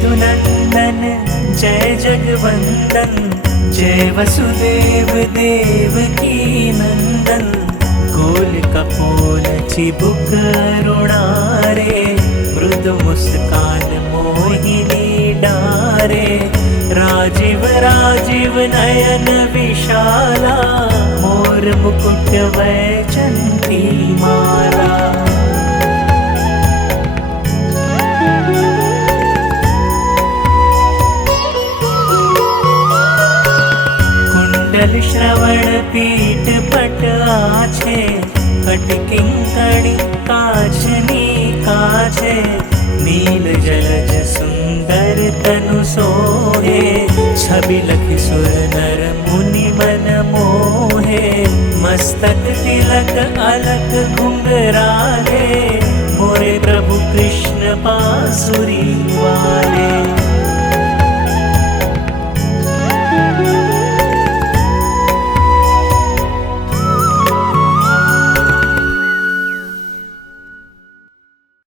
यदुनंदन जय जगवंदन, जय वसुदेव देवकी नंदन। गोल कपोल चिबुक रुणारे, मृदु मुस्कान मोहिनी डारे। राजीव राजीव नयन विशाला, मोर मुकुट वैजंती माला। कुंडल श्रवण पीठ पट आछे, कट किंकणी काचनी काछे। नील जलज सुंदर तनु सोहे, छवि लखि सुर नर मुनि मन मोहे। मस्तक तिलक अलक घुंघराले, मोरे प्रभु कृष्ण बांसुरी वाले।